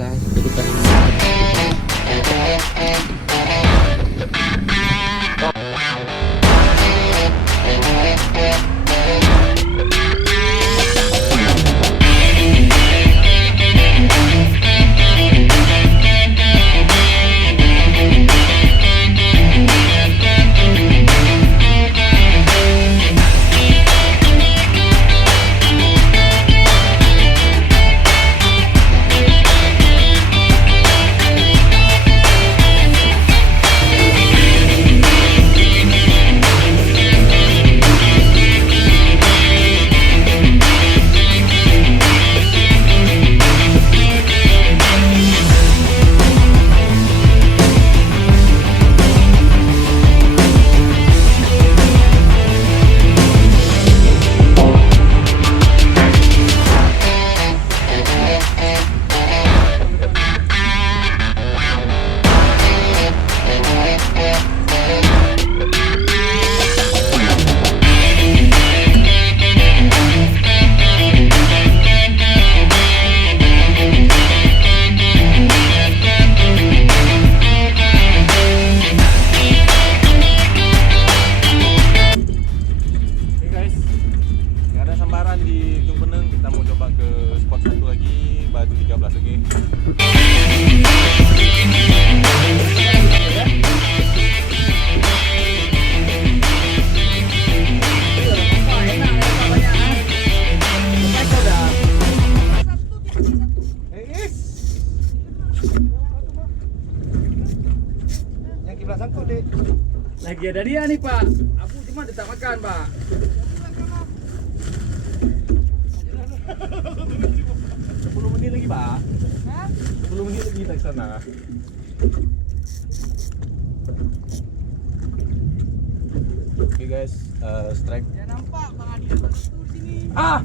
guys, jadi kan lagi ada dia nih Pak. Aku cuma tetap makan Pak. 10 menit lagi Pak. 10 menit lagi kita ke sana. Oke guys, strike. Ya nampak Bang Adi datang ke sini. Ah!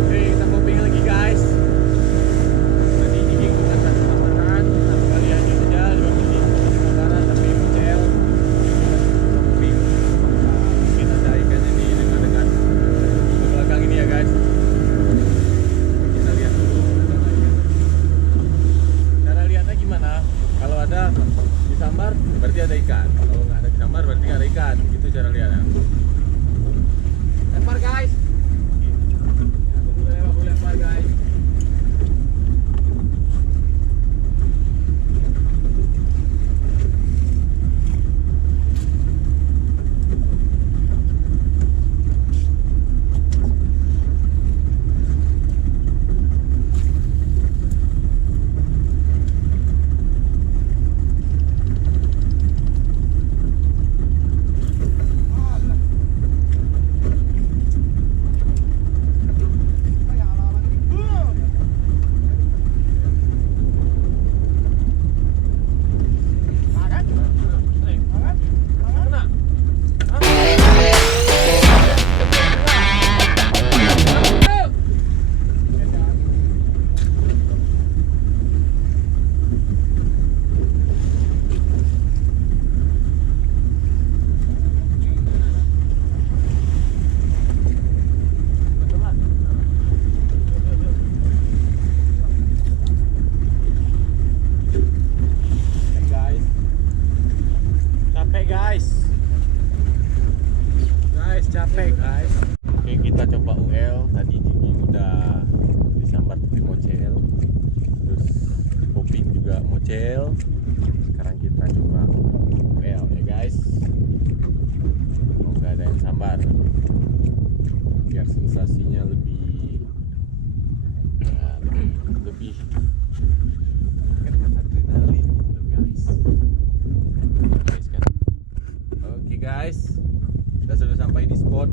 Oke, kita popping lagi guys. Tadi gigi bukan satu makanan, satu kali aja saja 5 menit makanan tapi muncel. Kita popping. Mungkin ada ikannya nih dekat-dekat ke belakang ini ya guys. Kita lihat dulu. Cara lihatnya gimana? Kalau ada disambar berarti ada ikan. Kalau nggak ada disambar berarti nggak ada ikan. Gitu cara lihatnya. Lempar guys. Boleh lempar guys. Capek guys. Oke, kita coba UL. Tadi gigi udah disambar tapi mocel. Terus popping juga mocel. Sekarang kita coba UL ya guys. Semoga ada yang sambar. Biar sensasinya lebih lebih adrenalin gitu guys. Oke guys. Kita sudah sampai di spot.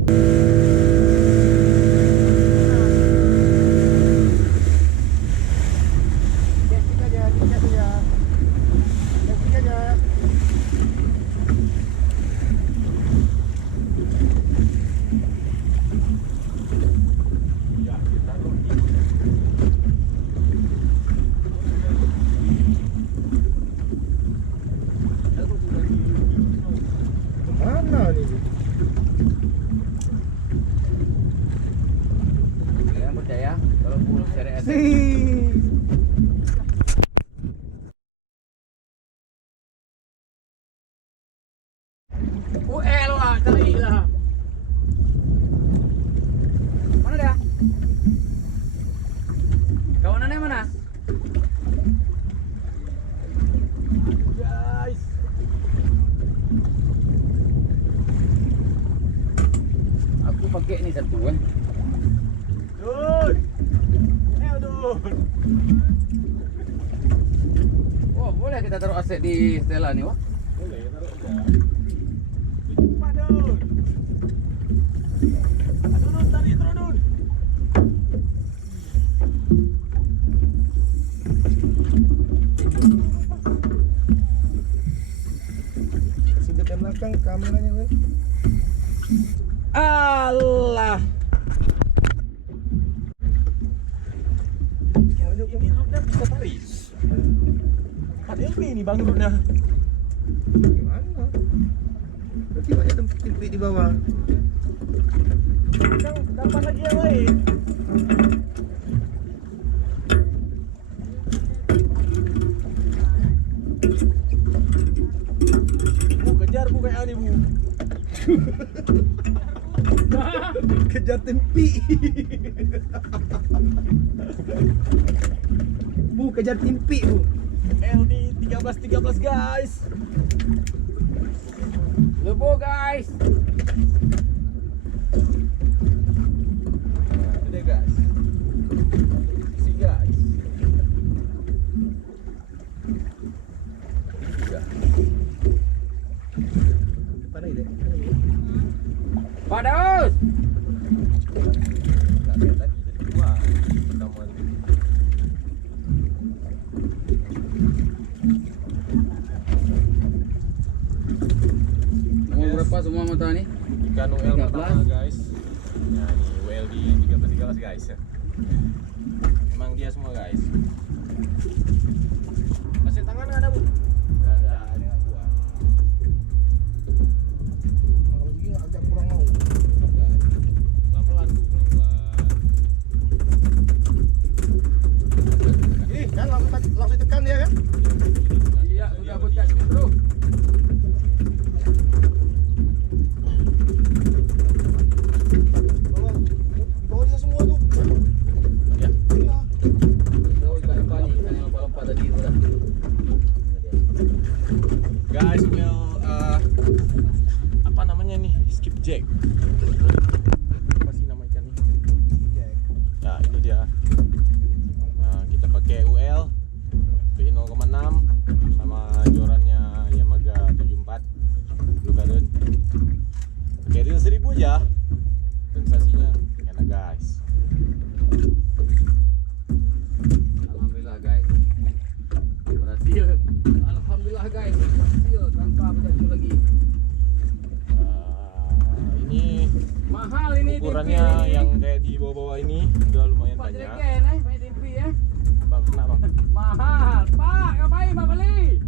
Cari aset. Wah, cari lah. Mana dia? Kawanannya mana? Guys. Aku pakai ini satu Dun. Dun. Oh, boleh kita taruh aset di Stella nih, wah. Boleh, taruh aja. Jumpa Dun. Aduh Dun, tarik terus Dun. Sudut yang belakang kameranya, Bang. Allah. Ini rutnya bisa tarik. 4 LB ini bang rutnya. Gimana? Berarti banyak tempat di bawah. Yang dapat lagi yang lain. Bu, kejar bu kayak ani bu. Kejar tempi. Bu, kejar timpi, Bu. LD 13 guys. Lebo guys. Udah guys. Si guys. Ini juga. Depan lagi deh. Pak Daus. Nggak lihat tadi jadi dua. Pertemuan. Nomor berapa semua mata nih? Ikan UL 13. pertama guys. Nah ini WLD 13 guys. Emang dia semua guys. Kasih tangan nggak ada bu? Nggak ada, ini nggak kuat. Kalau begini agak kurang mau. Pelan-pelan bu, pelan-pelan. Ih, kan langsung tekan dia kan? Iya, sudah bocah sini bro. Bawa dia semua tuh. Ya. Iya. Oh, ikan apa nih? Ikan yang lompat-lompat tadi udah. Guys, well, apa namanya nih? Skipjack. Apa sih nama ikan ini? Ya, ini dia. Nah, kita pakai UL PI 0,6 sama jorannya Yamaga 74 Blue Garden. Pakai reel 1000 aja. Sensasinya enak guys. Alhamdulillah guys. Berhasil. Alhamdulillah guys. Berhasil tanpa berhasil lagi. Ini Mahal ini ukurannya TV ini. yang kayak di bawah-bawah ini udah lumayan Pak banyak. Jerigen banyak TV ya. Bang, kena bang. Mahal. Pak, ngapain Pak beli?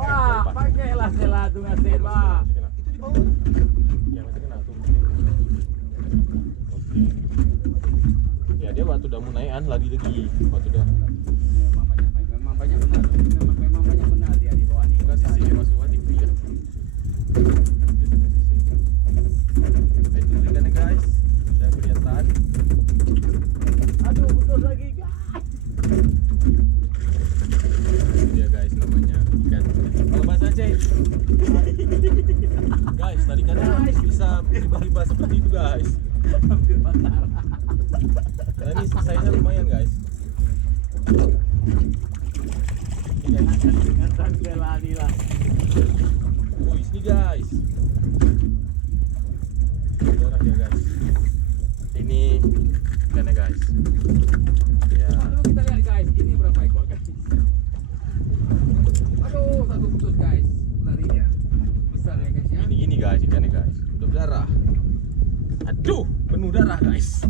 Pak, pakailah Stella tuh ngasih Pak. Masih kena. Itu di bawah. Ya masih kena tuh. Oke. Ya dia waktu udah mau naikan lari lagi. Waktu udah Memang banyak benar. Memang banyak benar dia di bawah nih. enggak sisi dia masuk hati ya. Itu ikannya guys. Udah kelihatan. Aduh, putus lagi guys. Dia guys namanya ikan. Kalau bahasa Aceh. Guys, tadi kan bisa tiba-tiba seperti itu guys. Hampir patah. Nah ini size-nya lumayan guys. Dengan Stella nih lah. Wih, ini guys. Darah dia guys. Ini ikannya guys. Ya. Aduh, kita lihat guys, ini berapa ekor guys? Aduh, satu putus guys. Larinya besar ya guys ya. Ini guys ikannya guys. Udah berdarah. Aduh, penuh darah guys.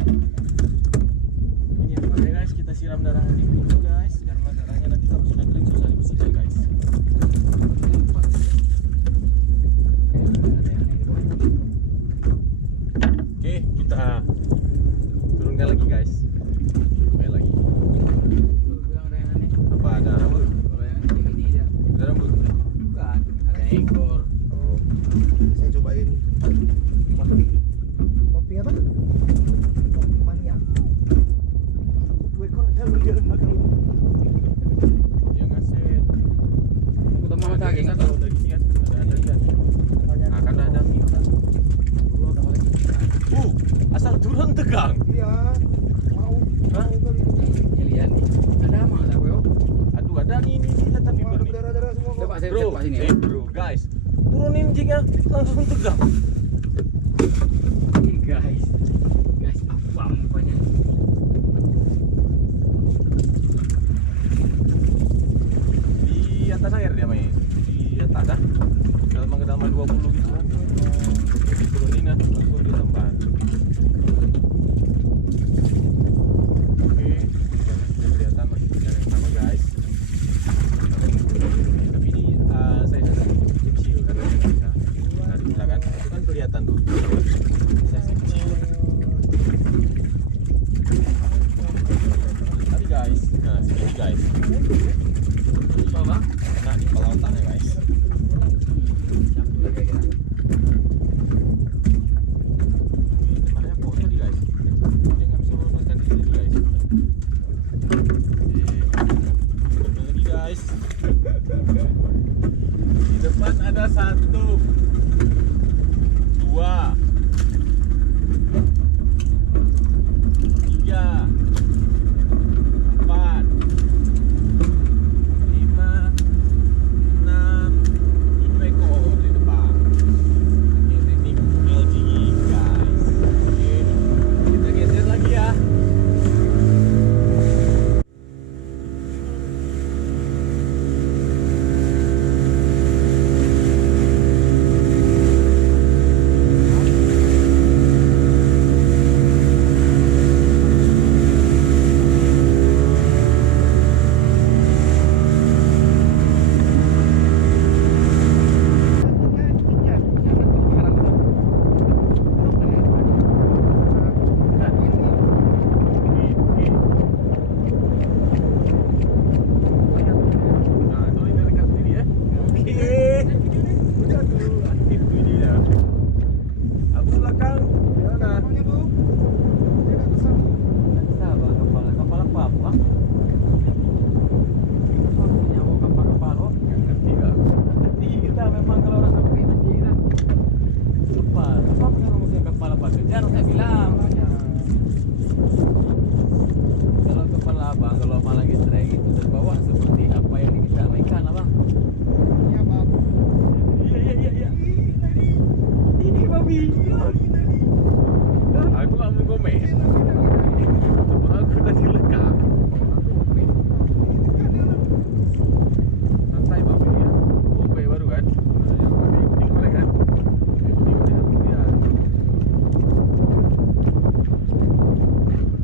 Ini yang pakai guys, kita siram darah dulu guys, karena darahnya nanti kalau sudah kering susah dibersihkan guys. Saya cobain kopi apa? Kopi mania. Dua ekor ada lu di dalam belakang. Dia ngasih Aku tak mau lagi enggak tahu. tahu dari sini kan ada ikan. Akan ada kita. Dulu ada lagi. Asal turun tegang. Iya. Mau. Hah? Mau kali itu. Kalian nih. Ada apa ada bro? Aduh ada nih tapi Wah, baru nih. darah-darah semua kok. Coba saya Bro, coba sini ya. bro, guys, turunin jignya langsung tegang. Ih, guys. Guys, apa mukanya? Di atas air dia main. Di atas dah. Kedalaman 20 gitu. Turunin kan langsung di tempat. Oke, ikannya sudah kelihatan masih ikan yang sama guys. Tapi ini saya sudah kecil karena dia nggak bisa kan? Itu kan kelihatan tuh. Saya kecil. Tadi guys, nah segini guys. Apa? Nah di pelautannya guys. Campur lagi kira. Ini kenanya kok tadi guys. Dia nggak bisa melepaskan diri guys. Oke, lagi guys. Di depan ada 1, 2, 3, 4, 5, 6, 7 ekor di depan. Ini teknik LGG guys. Oke, kita geser lagi ya. Nah, itu ini dekat sini ya. Oke. Aktif ini ya. Abu belakang. Gimana? Namanya, Bu? Dia nggak besar, Bu. Sabar kapal apa apa? Nyawa kapal oh. Nggak ngerti lah. Nanti kita memang kalau orang sampai nanti kita lupa. Apa kan musim kapal apa? Kejar saya bilang. Kalau kapal abang kalau malah strike itu terbawa seperti apa yang kita mainkan abang. Iya, Bab. Iya. Ini babi. Aku nggak mau komen. Aku tadi lega. Santai babi ya. Oke baru kan. Yang babi kuning mereka kan. Kuning mereka dia.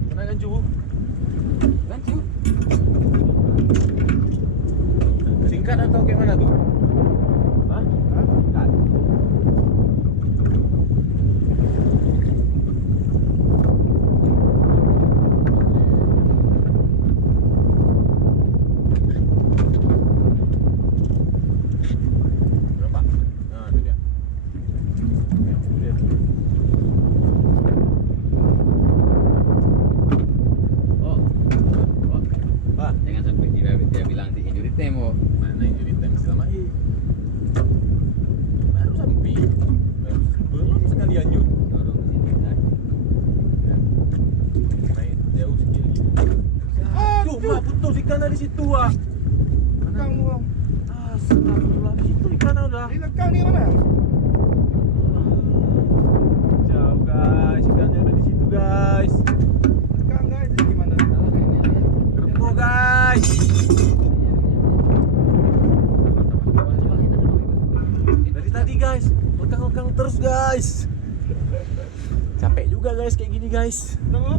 Kena kan cu? Nanti Singkat atau kayak mana tuh? Hah? Singkat. Berapa? Nah, itu dia. Ya, itu dia. oh. Pak, Jangan sampai dia bilang di injury temo. mana yang jadi tem selama ini? Baru sampai. Belum sekali anjur. Dorong ke sini kan. Naik jauh sekali. Aduh, mak putus ikan dari situ ah. Lekang, Bu. Astagfirullah, di situ ikan udah. Ini lekang nih mana? Jauh guys, ikannya udah di situ guys. Lekang, guys. Ini gimana? Salah kayaknya ya. Gerbo guys. Dari tadi guys, lekang-lekang terus guys. Capek juga guys kayak gini guys. Udah, Bu?